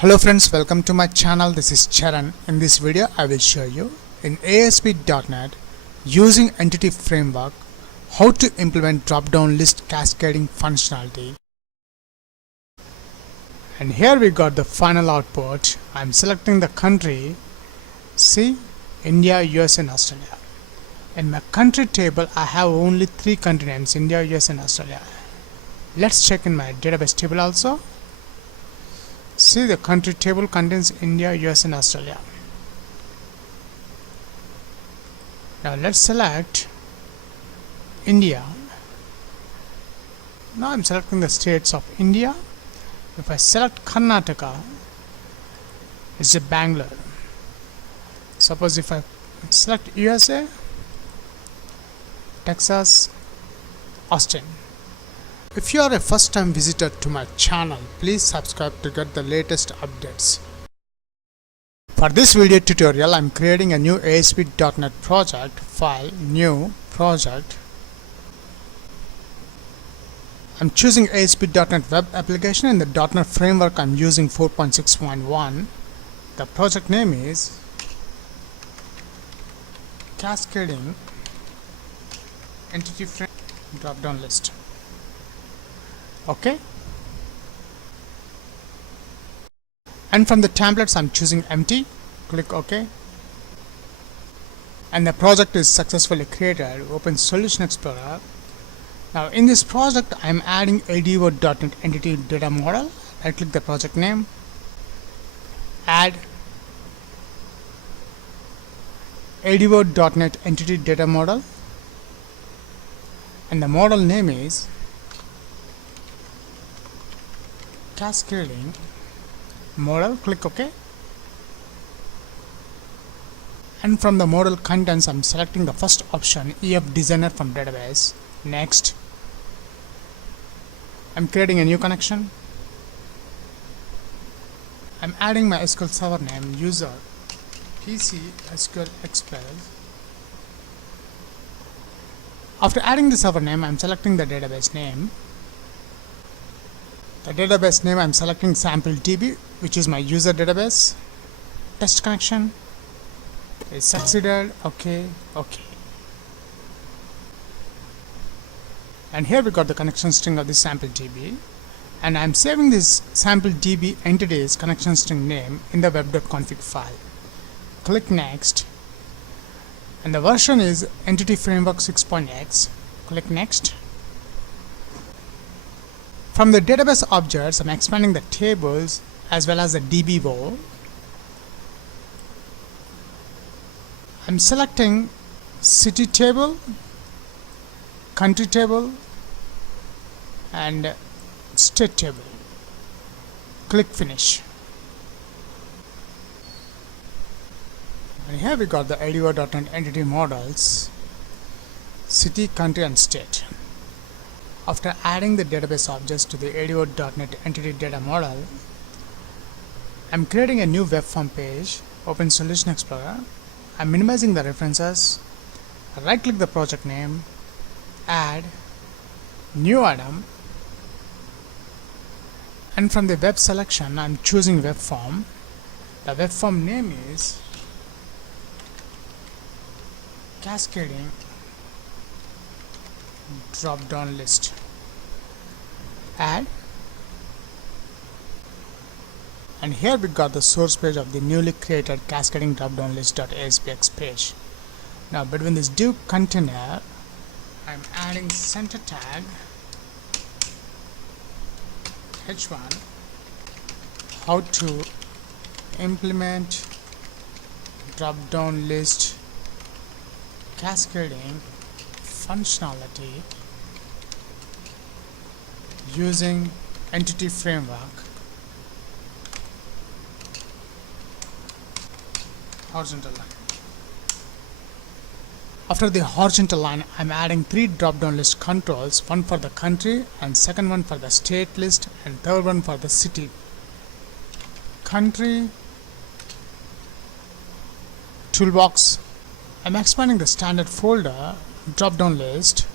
Hello friends, welcome to my channel. This is Charan. In this video I will show you in ASP.NET using entity framework how to implement drop-down list cascading functionality. And here we got the final output. I'm selecting the country, see, India, US and Australia. In my country table I have only 3 country names, India, US and Australia. Let's check in my database table also. See, the country table contains India, US and Australia. Now let's select India. Now I'm selecting the states of India. If I select Karnataka, it's a Bangalore. Suppose if I select USA, Texas, Austin. If you are a first time visitor to my channel, please subscribe to get the latest updates. For this video tutorial, I am creating a new ASP.NET project, file, new, project. I am choosing ASP.NET web application. In the .NET framework I am using 4.6.1. The project name is Cascading Entity Frame Dropdown List. Okay, and from the templates I'm choosing empty. Click OK, and the project is successfully created. Open Solution Explorer. Now in this project I'm adding ADO.NET Entity Data Model. I click the project name, add ADO.NET Entity Data Model, and the model name is Cascading model. Click OK, and from the model contents I'm selecting the first option, EF Designer from database. Next, I'm creating a new connection. I'm adding my SQL server name, user PC SQL Express. After adding the server name, I'm selecting the database name. The database name I'm selecting SampleDB, which is my user database. Test connection is succeeded. Okay. And here we got the connection string of this SampleDB, and I'm saving this SampleDB entities connection string name in the web.config file. Click next, and the version is Entity Framework 6.x. Click next. From the database objects, I'm expanding the tables as well as the DB role. I'm selecting city table, country table, and state table. Click finish. And here we got the ADO.NET entity models, city, country, and state. After adding the database objects to the ADO.NET Entity Data Model, I'm creating a new web form page. Open Solution Explorer. I'm minimizing the references. Right click the project name, add, new item, and from the web selection I'm choosing web form. The web form name is Cascading Dropdown List. Add, and here we got the source page of the newly created Cascading Dropdown List.aspx page. Now between this div container I'm adding center tag h1, how to implement dropdown list cascading functionality using entity framework. Horizontal line. After the horizontal line, I'm adding 3 drop-down list controls, one for the country and second one for the state list and third one for the city. Country toolbox. I'm expanding the standard folder drop-down list.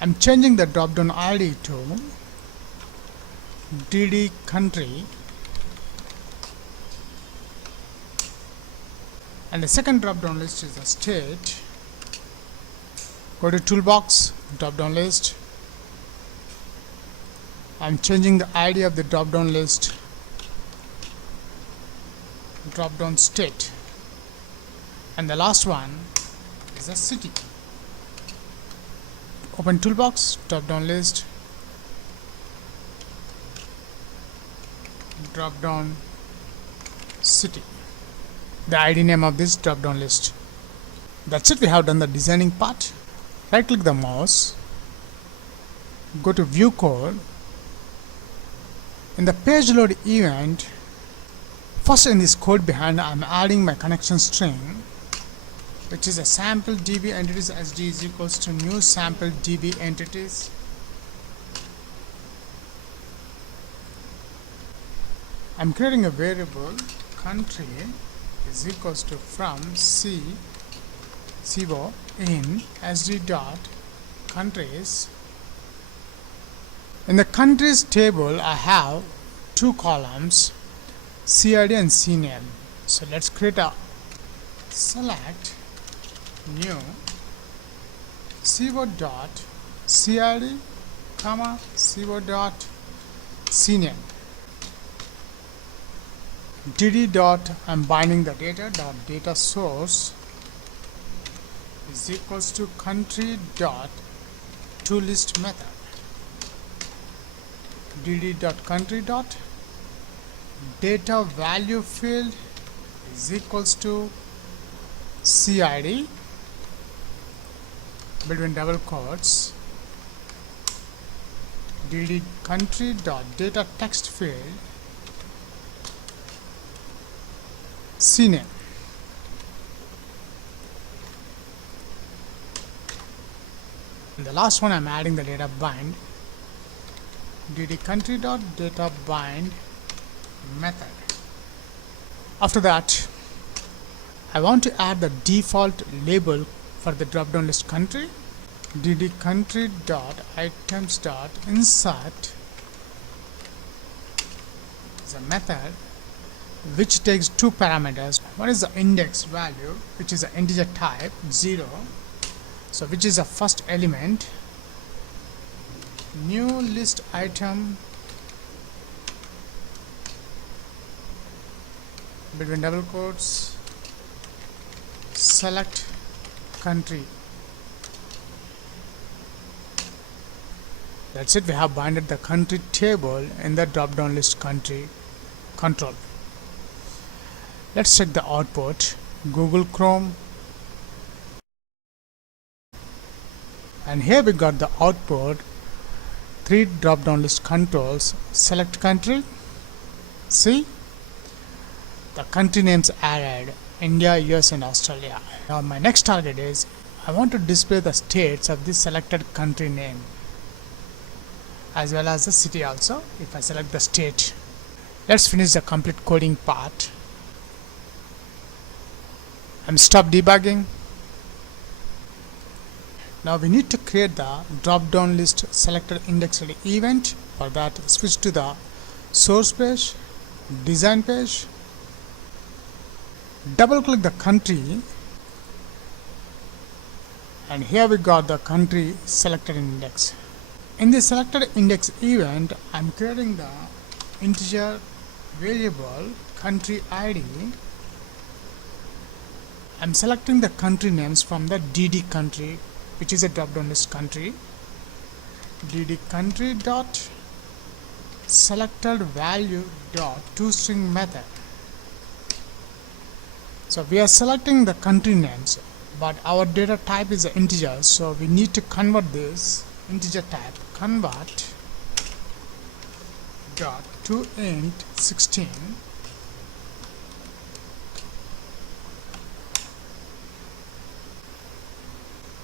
I'm changing the drop-down ID to dd country, and the second drop down list is the state. Go to toolbox, drop down list. I'm changing the ID of the drop down list, drop down state, and the last one is a city. Open toolbox, drop down list, drop down city, the ID name of this drop down list. That's it, we have done the designing part. Right click the mouse, go to view code. In the page load event, first in this code behind, I'm adding my connection string, which is a sample db entities sd is equals to new sample db entities. I'm creating a variable country is equals to from co in sd dot countries. In the countries table, I have two columns, CID and CNAME. So let's create a select new co dot CID, comma co dot CNAME. dd dot, I'm binding the data dot data source is equals to country dot toList method. dd dot country dot data value field is equals to CID between double quotes, dd country dot data text field CNAME. And the last one, I'm adding the data bind, dd country dot data bind method. After that, I want to add the default label for the drop down list country, dd country dot items dot insert is a method which takes two parameters. One is the index value, which is an integer type 0, so which is the first element, new list item between double quotes select country. That's it, we have binded the country table in the drop down list country control. Let's check the output. Google Chrome, and here we got the output, 3 drop down list controls, select country. See, the country names added, India, US and Australia. Now my next target is, I want to display the states of this selected country name as well as the city also if I select the state. Let's finish the complete coding part. I'm stop debugging. Now we need to create the drop down list selected indexed event. For that, switch to the source page, design page, double click the country, and here we got the country selected index. In the selected index event, I'm creating the integer variable country ID. I'm selecting the country names from the dd country, which is a drop down list country, dd country dot selected value dot toString method. So we are selecting the country names, but our data type is an integer, so we need to convert this integer type, convert dot to int 16.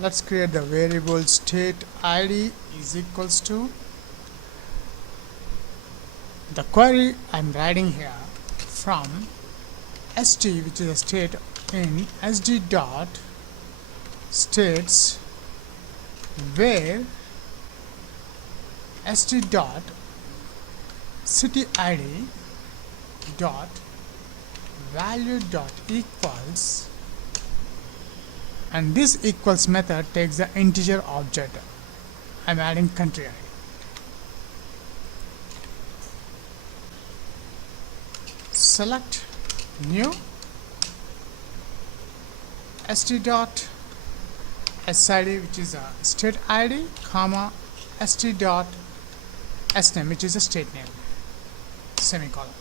Let's create the variable state ID is equals to the query I'm writing here from st, which is a state, in sd dot states where st dot city id dot value dot equals, and this equals method takes the integer object. I'm adding country id. Select new st dot sid, which is a state id, comma st dot sname, which is a state name, semicolon.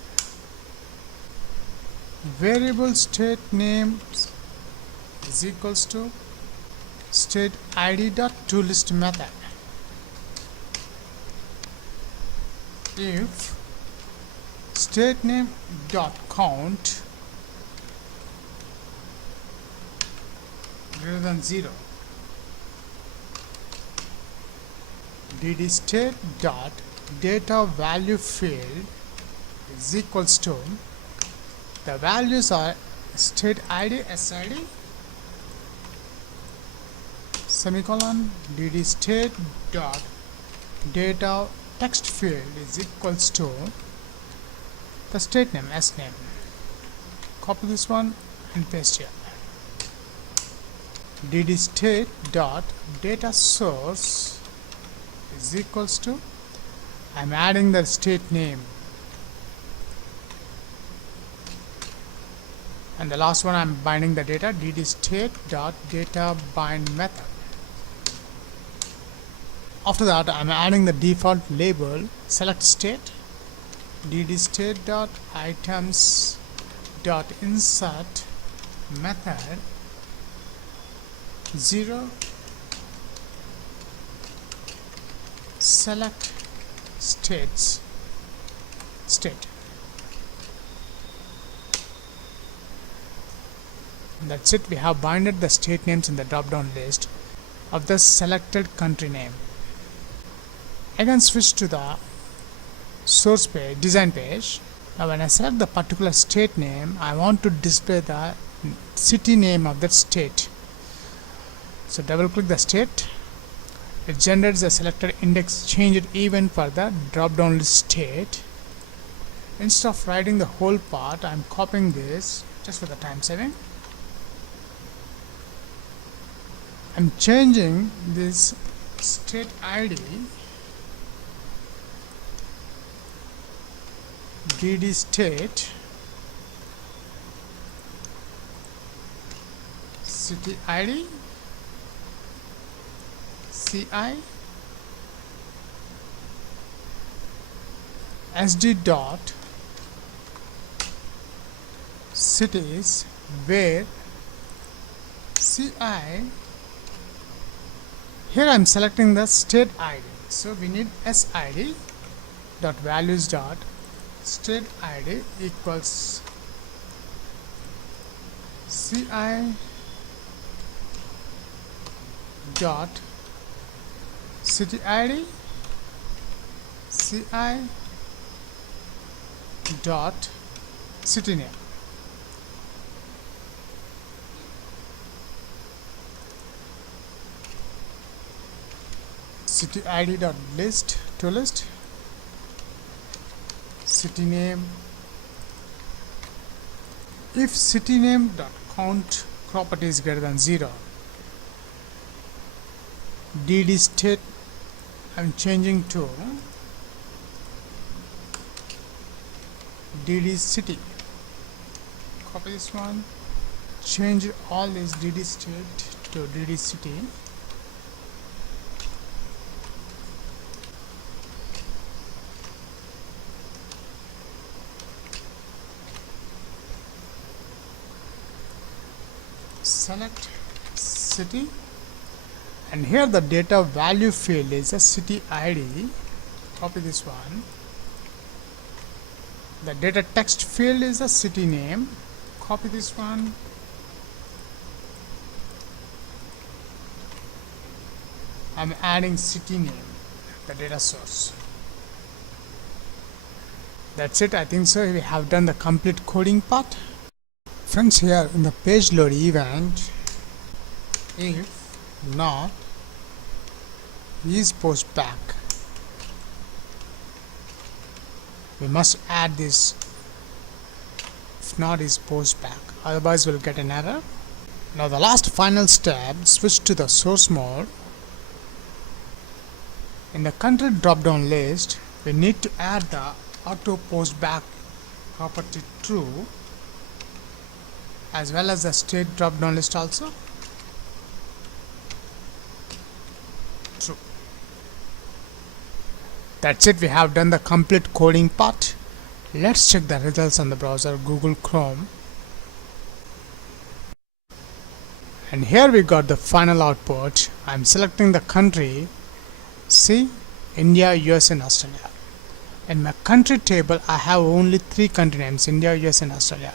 Variable state name is equals to state id dot toList method. If state name dot count greater than 0, dd state dot data value field is equals to, the values are state id sid semicolon, dd state dot data text field is equals to the state name sname. Copy this one and paste here. dd state dot data source is equals to, I'm adding the state name, and the last one I'm binding the data, dd state dot data bind method. After that, I'm adding the default label select state, dd state dot items dot insert method 0 select states state. That's it. We have binded the state names in the drop down list of the selected country name. Again switch to the source page, design page. Now when I select the particular state name, I want to display the city name of that state. So double click the state. It generates the selected index changed event for the drop down list state. Instead of writing the whole part, I'm copying this just for the time saving. I'm changing this state id dd state city id ci sd dot cities where ci, here I'm selecting the state id, so we need sid dot values dot state id equals ci dot city id ci dot city name. City id dot list to list city name. If city name dot count property is greater than 0, dd state I'm changing to dd city. Copy this one, change all this dd state to dd city. Select city, and here the data value field is a city id. Copy this one. The data text field is a city name. Copy this one. I'm adding city name, the data source. That's it. I think so. We have done the complete coding part. Friends, here in the page load event, if not is post back. we must add this. If not, is post back, otherwise we'll get an error. Now the last final step, switch to the source mode. In the country drop down list, we need to add the auto post back property true, as well as the state drop down list also true. That's it, we have done the complete coding part. Let's check the results on the browser Google Chrome. And here we got the final output. I'm selecting the country. See, India, US and Australia. In my country table, I have only 3 country names, India, US and Australia.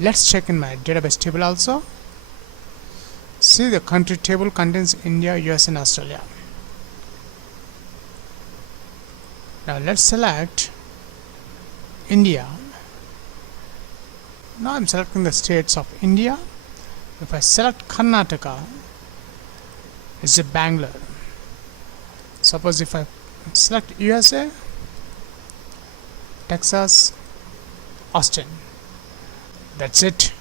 Let's check in my database table also. See, the country table contains India, US and Australia. Now let's select India. Now I'm selecting the states of India. If I select Karnataka, it's Bangalore. Suppose if I select USA, Texas, Austin. That's it.